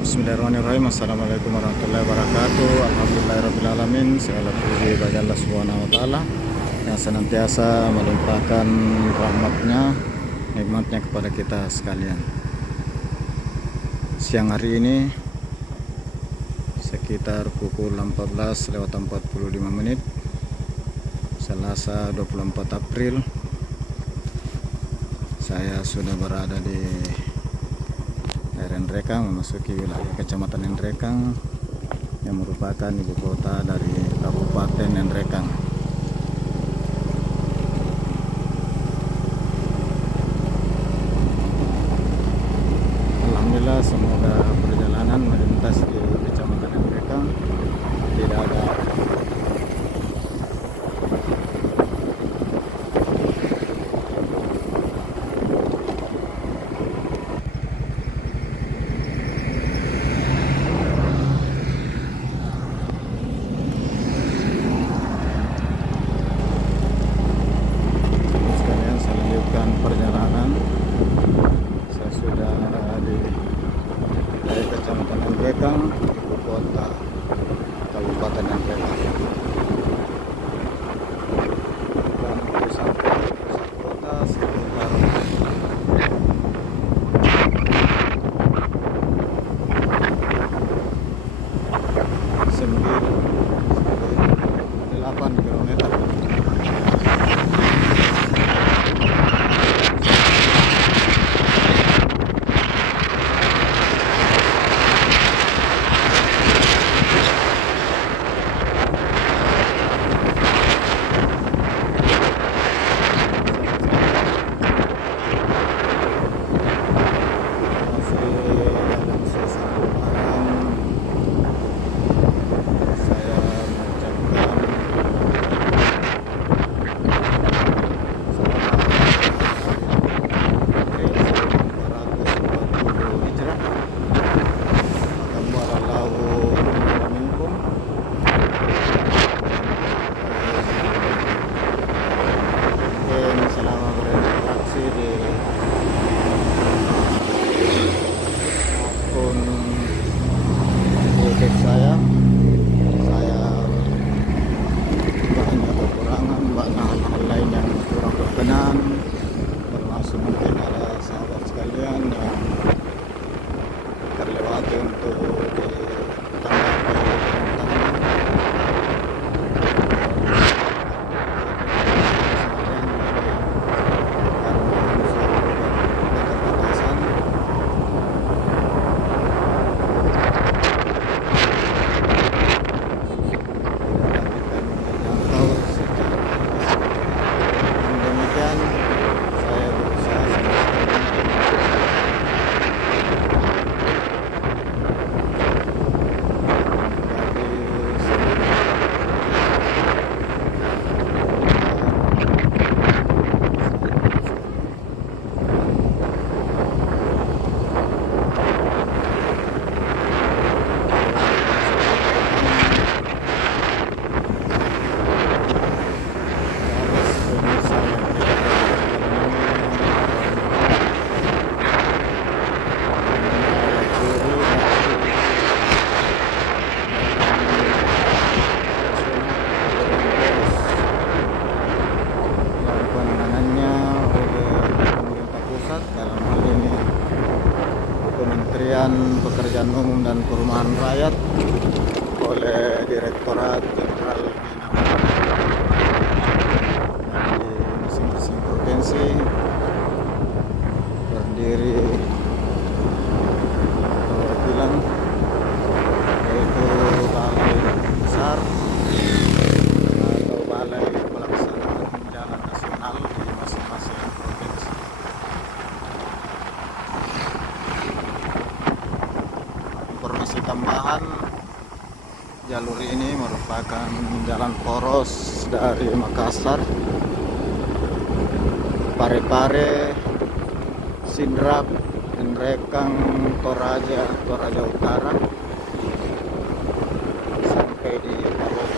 Bismillahirrahmanirrahim. Assalamualaikum warahmatullahi wabarakatuh. Alhamdulillahirrahmanirrahim. Segala puji bagi Allah Subhanahu wa Ta'ala yang senantiasa melimpahkan rahmatnya, nikmatnya kepada kita sekalian. Siang hari ini sekitar pukul 14:45, Selasa 24 April, saya sudah berada di Nrekang, memasuki wilayah Kecamatan Nrekang yang merupakan ibu kota dari Kabupaten Nrekang. Alhamdulillah, semoga perjalanan melintas di Kecamatan Nrekang tidak ada perjalanan. Saya sudah di Kecamatan Nrekang, ibu kota Kabupaten Nrekang. Dan sampai pusat kota sekitar 8 km. Selama berinteraksi di akun YouTube saya banyak kekurangan, banyak hal-hal lain yang kurang berkenan, termasuk mungkin ada sahabat sekalian yang terlewati untuk Kementerian Pekerjaan Umum dan Perumahan Rakyat oleh Direktorat Jenderal di masing-masing provinsi, terdiri perwakilan yaitu Balai Besar atau Balai Pelaksanaan Jalan Nasional di masing-masing provinsi. Informasi tambahan, jalur ini merupakan jalan poros dari Makassar, Parepare, Sidrap, Nrekang, Toraja Utara sampai di Paros.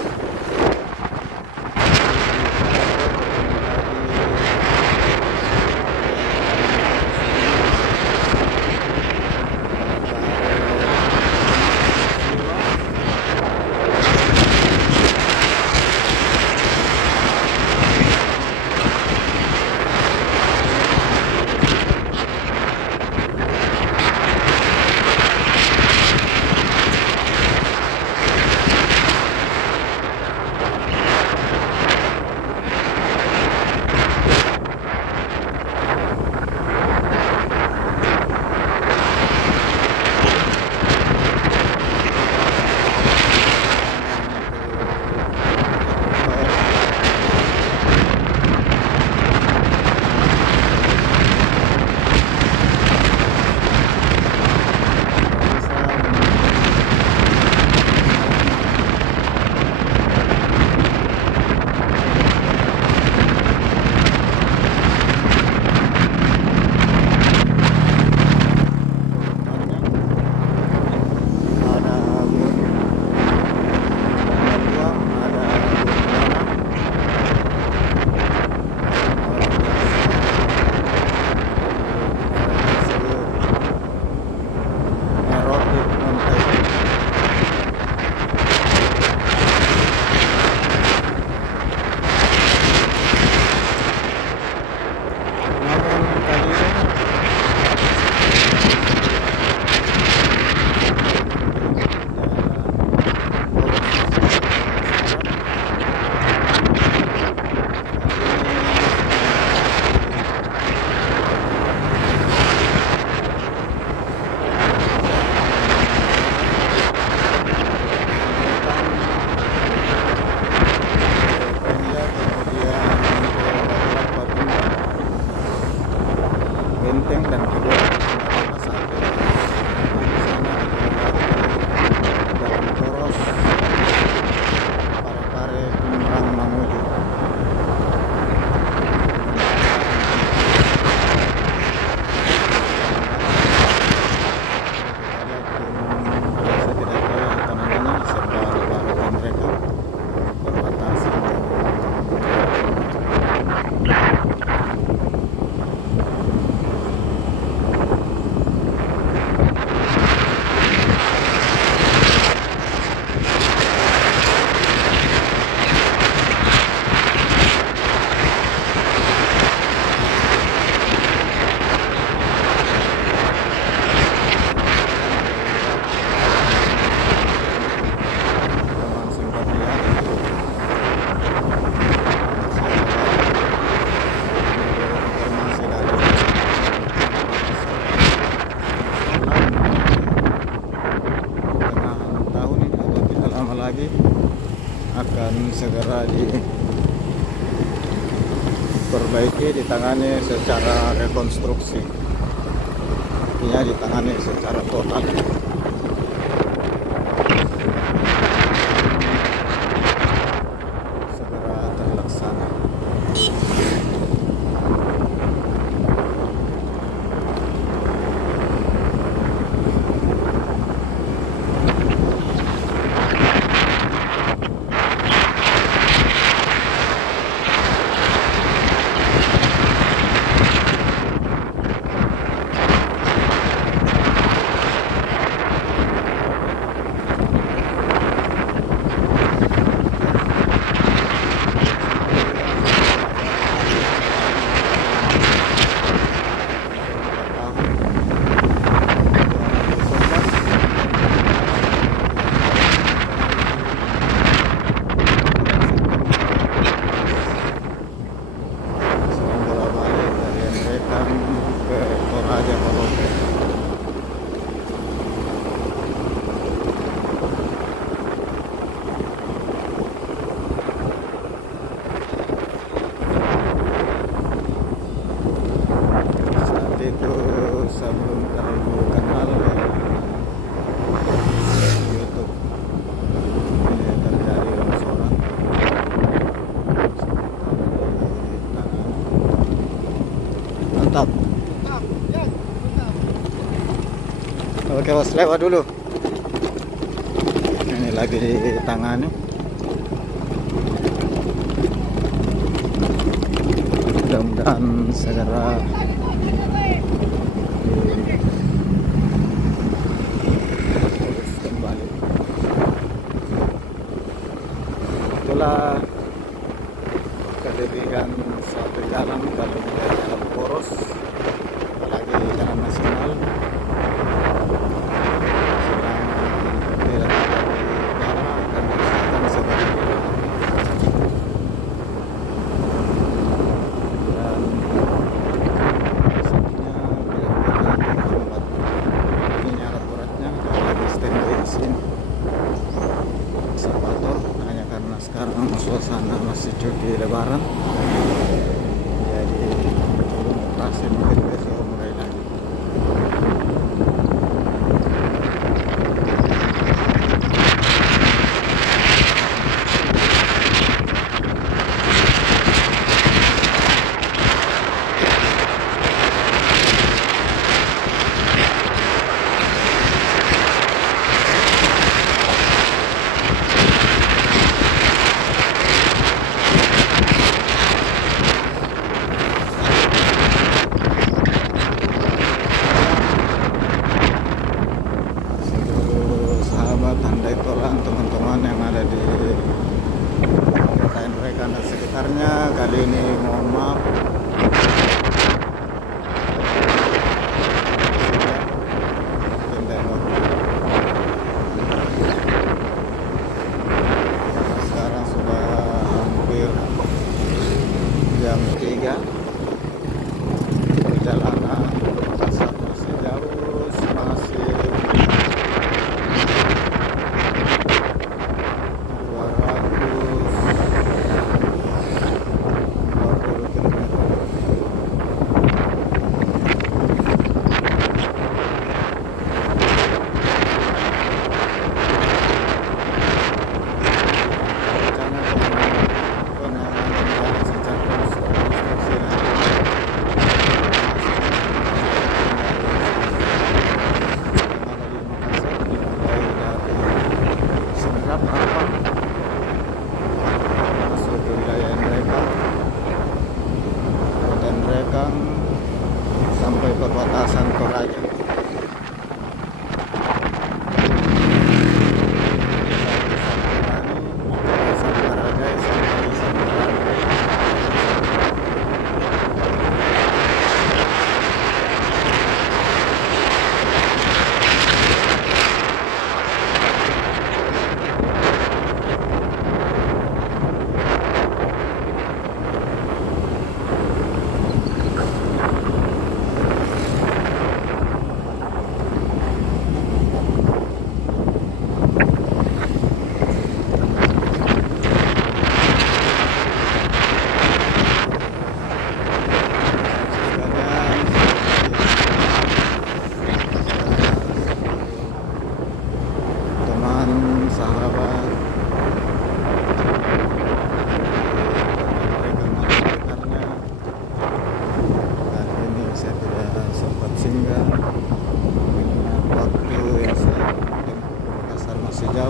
segera diperbaiki, ditangani secara rekonstruksi, artinya ditangani secara total. Segera terlaksana. Sebelum terlalu kenal YouTube ini terjadi longsoran mantap. Oke bos, lewat dulu, ini lagi ditangani. Mudah-mudahan segera kembali. Itulah kelebihan satu jalan kalau tidak jalan poros, apalagi jalan nasional. Sedang tidak ada jalan akan diusahakan segera. Sekarang suasana masih cuti lebaran, jadi belum operasi, mungkin besok mulai lagi.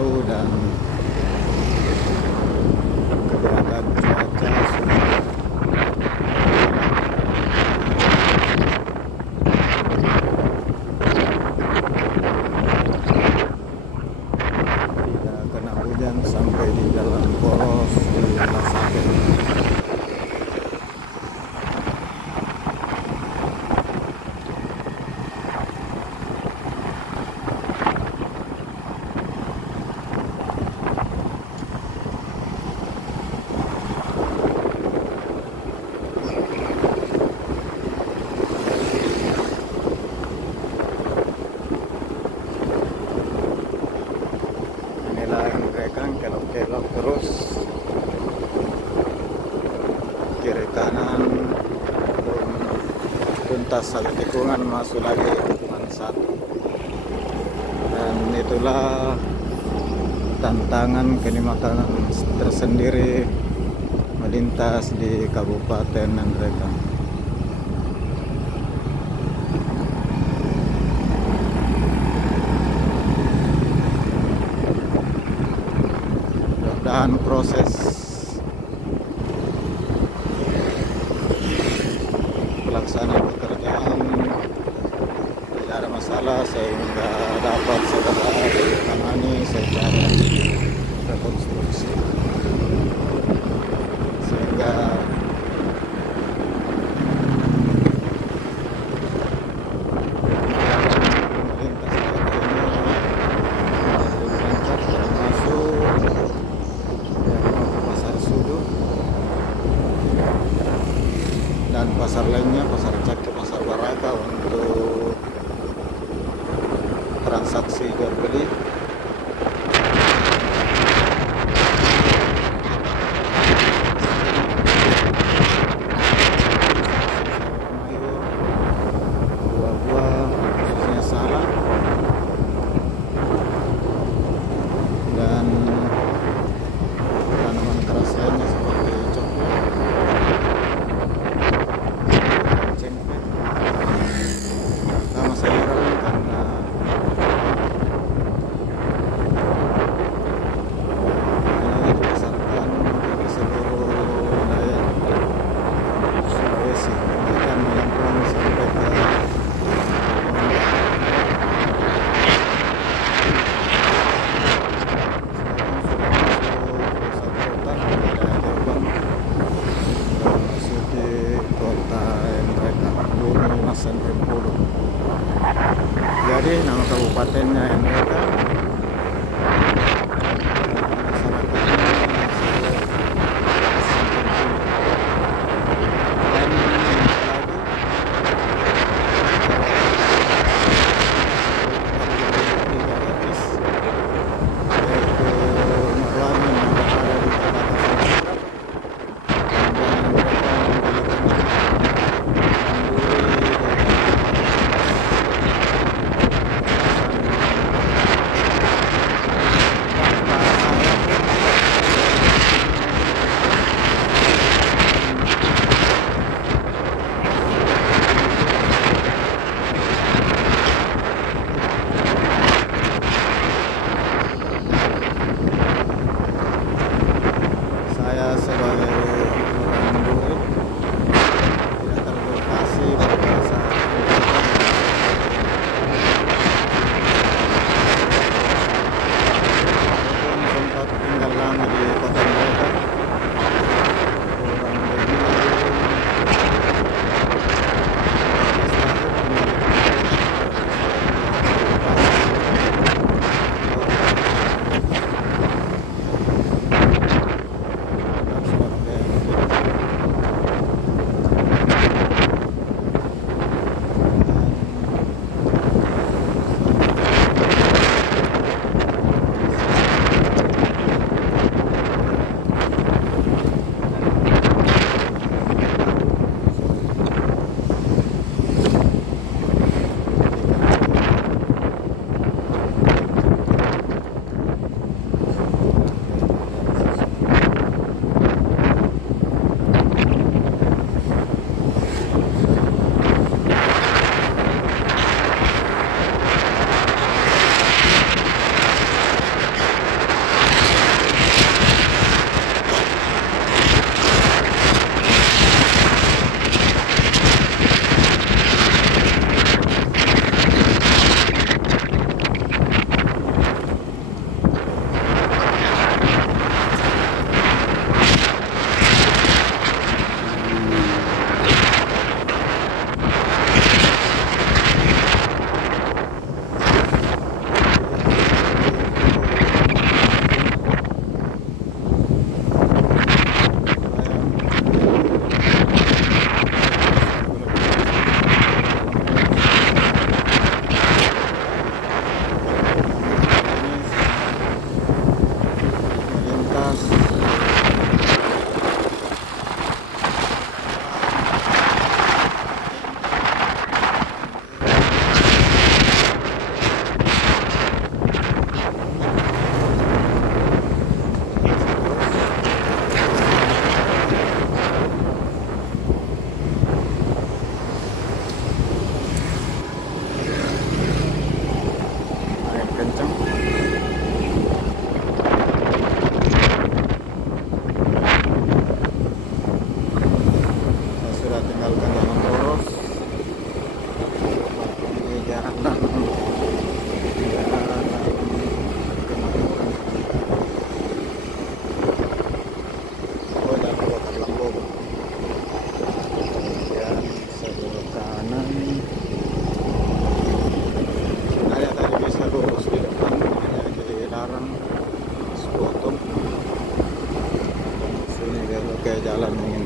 jauh dan keberadaan cuaca sudah tidak kena hujan sampai di jalan poros di Lasake. Kelok-kelok terus kiri kanan tuntas satu tikungan masuk lagi tikungan satu, dan itulah tantangan kenikmatan tersendiri melintas di Kabupaten Nanggroe. Dan proses pelaksanaan pekerjaan tidak ada masalah sehingga dapat segera ditangani secara rekonstruksi, sehingga dan pasar lainnya, pasar Cakti, pasar Baraka untuk transaksi jual beli. Buah-buah khususnya salak dan tanaman keras lainnya seperti coklat, sama sayuran, karena ini dipasarkan di seluruh wilayah Sulawesi, bahkan melempang sampai ke jadi nama kabupatennya yang mereka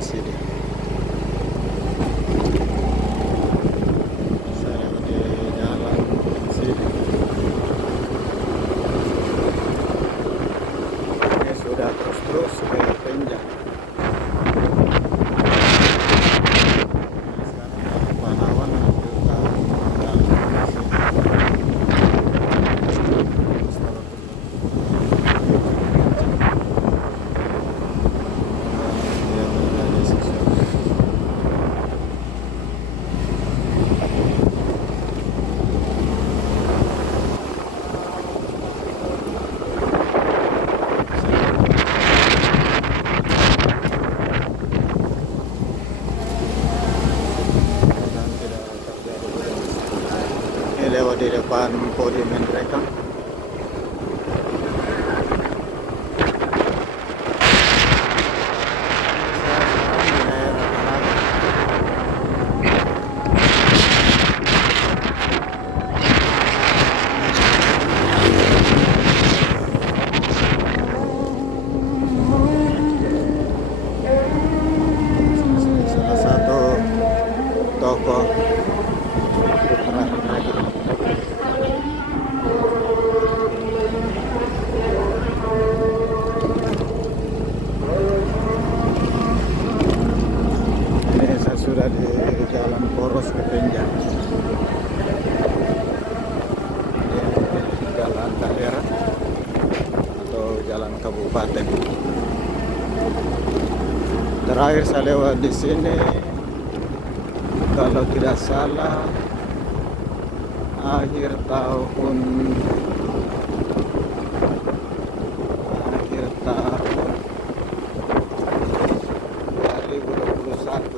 sini. Saya lewat di jalan sini. Ini sudah terus ke Penjang. Pahlawan menuju ke jalan lewat di depan podium mereka. Salah satu toko sudah di jalan poros ke Penjang. Jalan daerah atau jalan kabupaten. Terakhir saya lewat di sini, kalau tidak salah, akhir tahun 2021.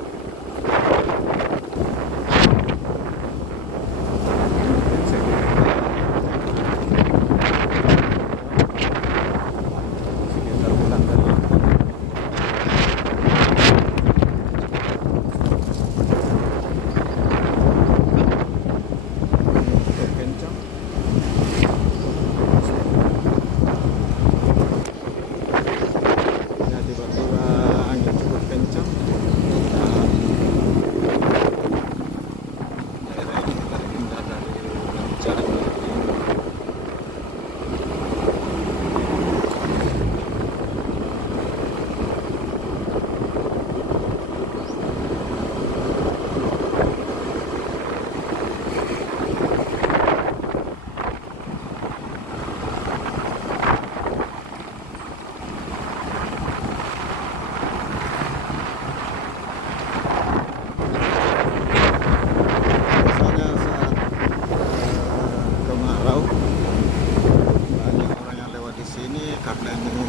Karena ini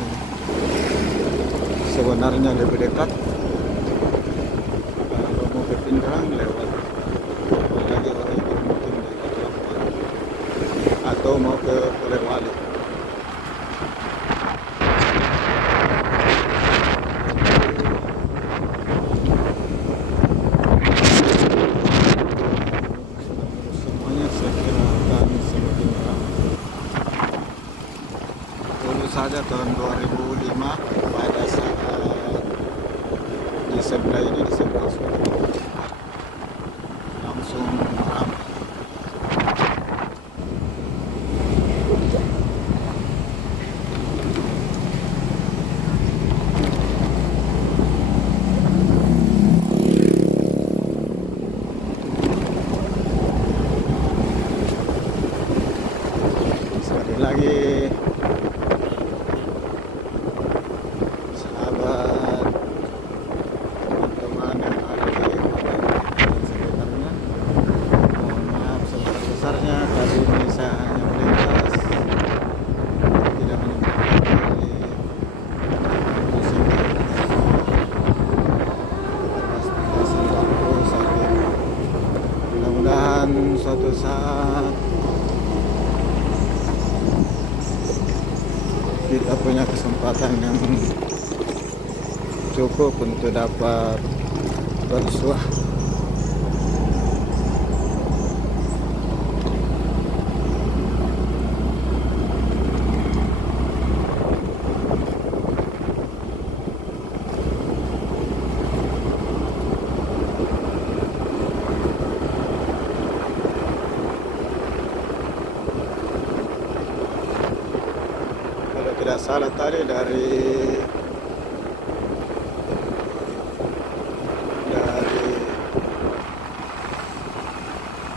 sebenarnya lebih dekat. Kalau mau ke Pindrang lewat lagi orang yang mungkin lewat Lampung atau mau ke Polewali. Semuanya saya kira akan semakin ramai. Saja tahun 2005 pada saat di sebelah ini, di sebelah sini langsung ramai. Sekali lagi tadi ini saya hanya melintas, tidak menyempatkan di mudah-mudahan suatu saat kita punya kesempatan yang cukup untuk dapat bersuah. tidak salah tadi dari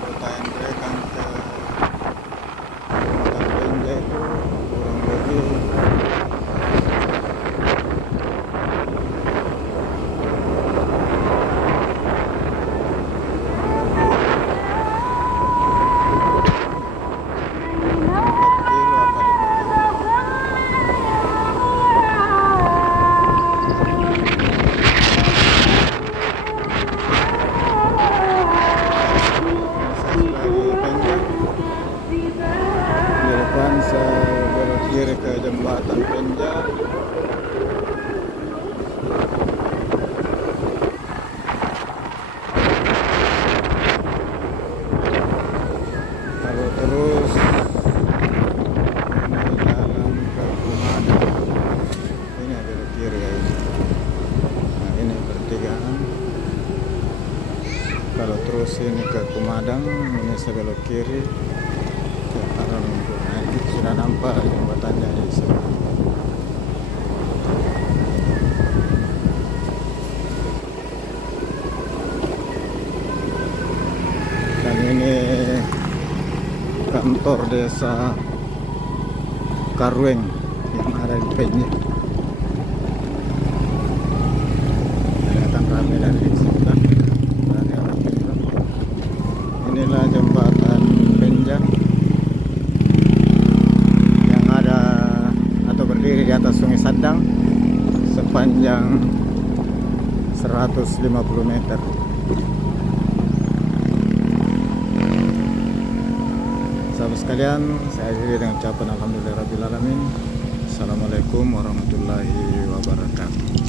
kota Endrekan ke Kota Penja itu kurang lebih 4 kilo apa 5 kilo. Di depan saya belok kiri ke jembatan Penja. Kalau terus ini jalan ke Kumada. Ini belok kiri ya ini. Nah ini pertigaan. Kalau terus ini ke Kumadang, ini saya belok kiri ke arah Lumpur. Nah, ini sudah nampak jembatannya di sebelah. Dan ini kantor desa Karweng yang ada di Penja. Kelihatan ramai dari sebelah. Dari arah Penja. Inilah jembatan Penja yang ada atau berdiri di atas Sungai Sadang sepanjang 150 meter. Sahabat sekalian, saya akhiri dengan ucapan alhamdulillahirabbil alamin. Assalamualaikum warahmatullahi wabarakatuh.